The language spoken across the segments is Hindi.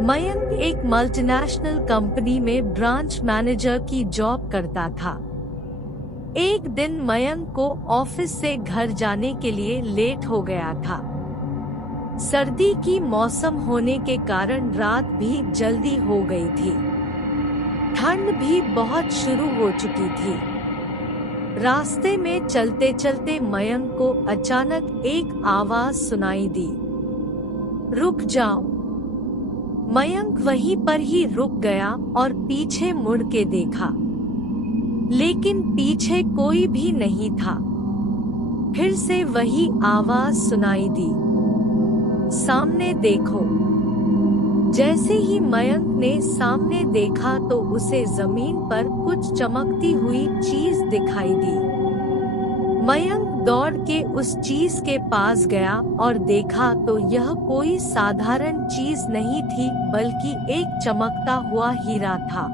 मयंक एक मल्टीनेशनल कंपनी में ब्रांच मैनेजर की जॉब करता था। एक दिन मयंक को ऑफिस से घर जाने के लिए लेट हो गया था। सर्दी की मौसम होने के कारण रात भी जल्दी हो गई थी। ठंड भी बहुत शुरू हो चुकी थी। रास्ते में चलते चलते मयंक को अचानक एक आवाज सुनाई दी, रुक जाओ। मयंक वहीं पर ही रुक गया और पीछे मुड़ के देखा, लेकिन पीछे कोई भी नहीं था। फिर से वही आवाज सुनाई दी, सामने देखो। जैसे ही मयंक ने सामने देखा तो उसे जमीन पर कुछ चमकती हुई चीज दिखाई दी। मयंक दौड़ के उस चीज के पास गया और देखा तो यह कोई साधारण चीज नहीं थी, बल्कि एक चमकता हुआ हीरा था।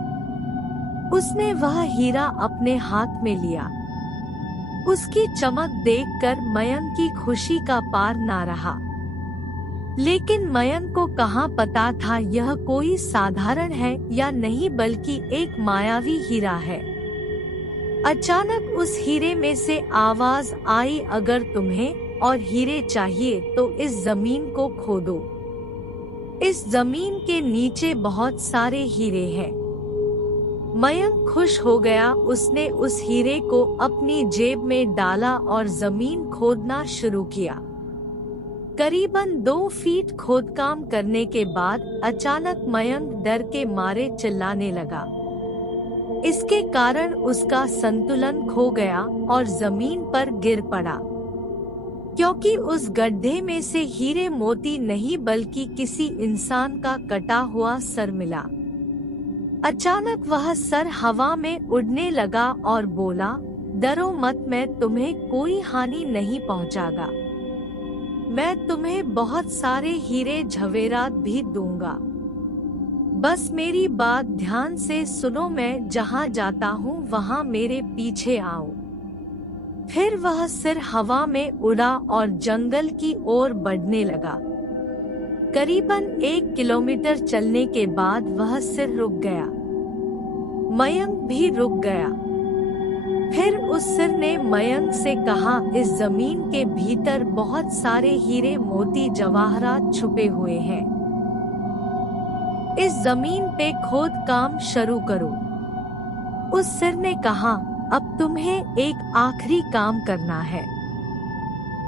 उसने वह हीरा अपने हाथ में लिया। उसकी चमक देखकर मयंक की खुशी का पार ना रहा। लेकिन मयंक को कहाँ पता था यह कोई साधारण है या नहीं, बल्कि एक मायावी हीरा है। अचानक उस हीरे में से आवाज आई, अगर तुम्हें और हीरे चाहिए तो इस जमीन को खोदो। इस जमीन के नीचे बहुत सारे हीरे हैं। मयंक खुश हो गया। उसने उस हीरे को अपनी जेब में डाला और जमीन खोदना शुरू किया। करीबन 2 फीट खोदकाम करने के बाद अचानक मयंक डर के मारे चिल्लाने लगा। इसके कारण उसका संतुलन खो गया और जमीन पर गिर पड़ा, क्योंकि उस गड्ढे में से हीरे मोती नहीं बल्कि किसी इंसान का कटा हुआ सर मिला। अचानक वह सर हवा में उड़ने लगा और बोला, डरो मत, मैं तुम्हें कोई हानि नहीं पहुंचागा। मैं तुम्हें बहुत सारे हीरे जवेरात भी दूंगा। बस मेरी बात ध्यान से सुनो, मैं जहाँ जाता हूँ वहाँ मेरे पीछे आओ। फिर वह सिर हवा में उड़ा और जंगल की ओर बढ़ने लगा। करीबन 1 किलोमीटर चलने के बाद वह सिर रुक गया। मयंक भी रुक गया। फिर उस सिर ने मयंक से कहा, इस जमीन के भीतर बहुत सारे हीरे मोती जवाहरात छुपे हुए हैं। इस जमीन पे खोद काम शुरू करो। उस सिर ने कहा, अब तुम्हें एक आखिरी काम करना है,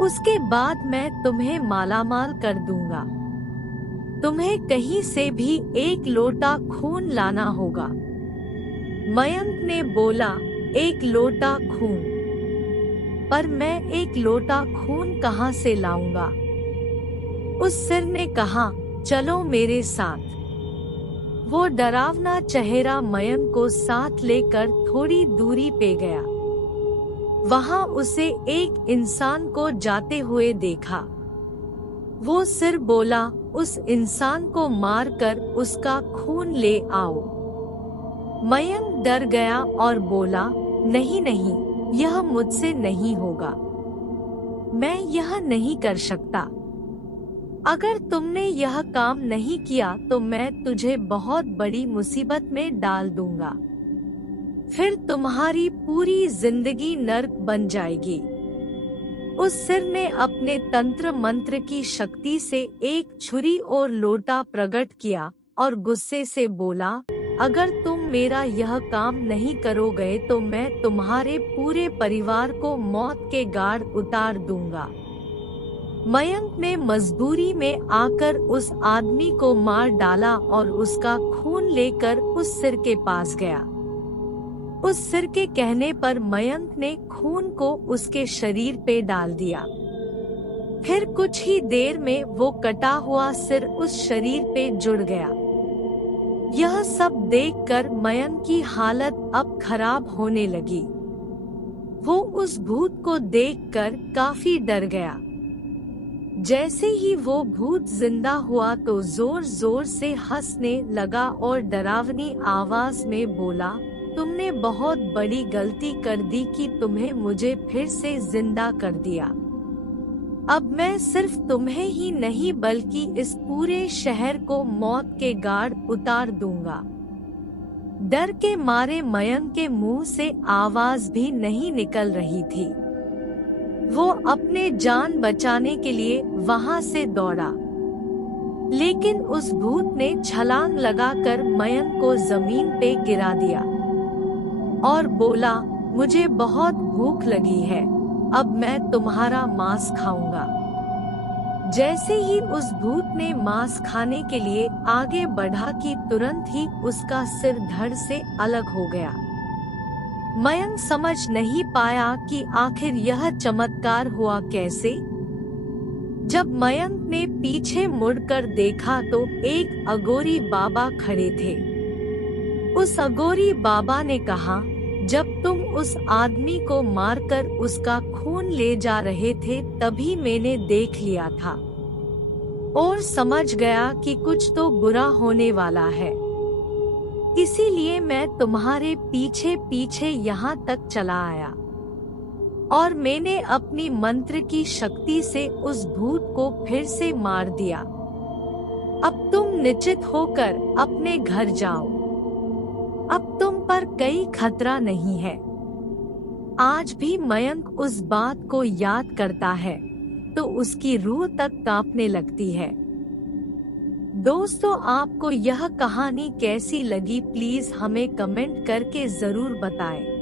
उसके बाद मैं तुम्हें मालामाल कर दूंगा। तुम्हें कहीं से भी 1 लोटा खून लाना होगा। मयंक ने बोला, 1 लोटा खून? पर मैं 1 लोटा खून कहाँ से लाऊंगा? उस सिर ने कहा, चलो मेरे साथ। वो डरावना चेहरा मयंक को साथ लेकर थोड़ी दूरी पे गया। वहां उसे एक इंसान को जाते हुए देखा। वो सिर बोला, उस इंसान को मारकर उसका खून ले आओ। मयंक डर गया और बोला, नहीं नहीं, यह मुझसे नहीं होगा। मैं यह नहीं कर सकता। अगर तुमने यह काम नहीं किया तो मैं तुझे बहुत बड़ी मुसीबत में डाल दूंगा। फिर तुम्हारी पूरी जिंदगी नर्क बन जाएगी। उस सिर ने अपने तंत्र मंत्र की शक्ति से एक छुरी और लोटा प्रकट किया और गुस्से से बोला, अगर तुम मेरा यह काम नहीं करोगे तो मैं तुम्हारे पूरे परिवार को मौत के घाट उतार दूंगा। मयंक ने मजबूरी में आकर उस आदमी को मार डाला और उसका खून लेकर उस सिर के पास गया। उस सिर के कहने पर मयंक ने खून को उसके शरीर पे डाल दिया। फिर कुछ ही देर में वो कटा हुआ सिर उस शरीर पे जुड़ गया। यह सब देखकर मयंक की हालत अब खराब होने लगी। वो उस भूत को देखकर काफी डर गया। जैसे ही वो भूत जिंदा हुआ तो जोर जोर से हंसने लगा और डरावनी आवाज में बोला, तुमने बहुत बड़ी गलती कर दी कि तुम्हें मुझे फिर से जिंदा कर दिया। अब मैं सिर्फ तुम्हें ही नहीं बल्कि इस पूरे शहर को मौत के गाढ़ उतार दूंगा। डर के मारे मयंक के मुंह से आवाज भी नहीं निकल रही थी। वो अपने जान बचाने के लिए वहां से दौड़ा, लेकिन उस भूत ने छलांग लगाकर मयंक को जमीन पे गिरा दिया और बोला, मुझे बहुत भूख लगी है, अब मैं तुम्हारा मांस खाऊंगा। जैसे ही उस भूत ने मांस खाने के लिए आगे बढ़ा कि तुरंत ही उसका सिर धड़ से अलग हो गया। मयंक समझ नहीं पाया कि आखिर यह चमत्कार हुआ कैसे। जब मयंक ने पीछे मुड़कर देखा तो एक अघोरी बाबा खड़े थे। उस अघोरी बाबा ने कहा, जब तुम उस आदमी को मारकर उसका खून ले जा रहे थे तभी मैंने देख लिया था और समझ गया कि कुछ तो बुरा होने वाला है, इसीलिए मैं तुम्हारे पीछे पीछे यहाँ तक चला आया और मैंने अपनी मंत्र की शक्ति से उस भूत को फिर से मार दिया। अब तुम निश्चित होकर अपने घर जाओ, अब तुम पर कोई खतरा नहीं है। आज भी मयंक उस बात को याद करता है तो उसकी रूह तक कांपने लगती है। दोस्तों, आपको यह कहानी कैसी लगी प्लीज हमें कमेंट करके जरूर बताएं।